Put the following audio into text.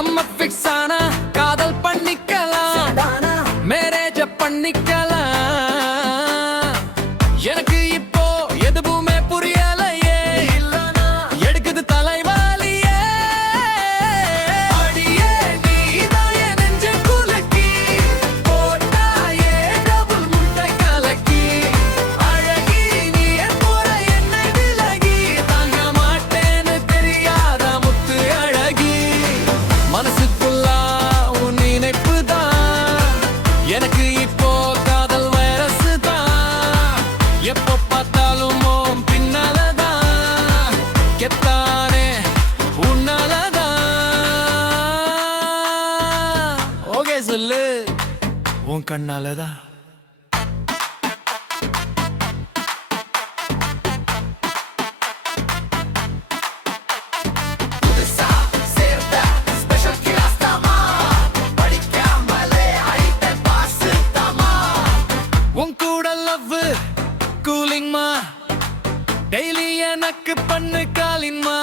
நம்ம ஃபிக்ஸ் ஆனா காதல் பண்ணிக்கலாம், மேரேஜ் பண்ணிக்கலாம். எனக்கு இப்போ எதுவுமே புரியலையே, எடுக்குது தலைவாலியே. அடியே நீதான் என் நெஞ்ச குலுக்கி போட்டாயே டபுள் முட்டை கலக்கி. அழகி நீ என் போற என்னை விலகி தாங்க மாட்டேன்னு தெரியாத முத்து அழகி. மனசுக்குள்ளா உன் நினைப்பு தான், எனக்கு இப்போ காதல் வைரஸ் தான். எப்போ பார்த்தாலும் உன் பின்னாலதான், கெத்தானே உன்னாலதான். ஓகே சொல்லு, உன் கண்ணாலதான். உன் கூட லவ் கூலிங்மா, டெய்லி எனக்கு பண்ணு காலிங்மா.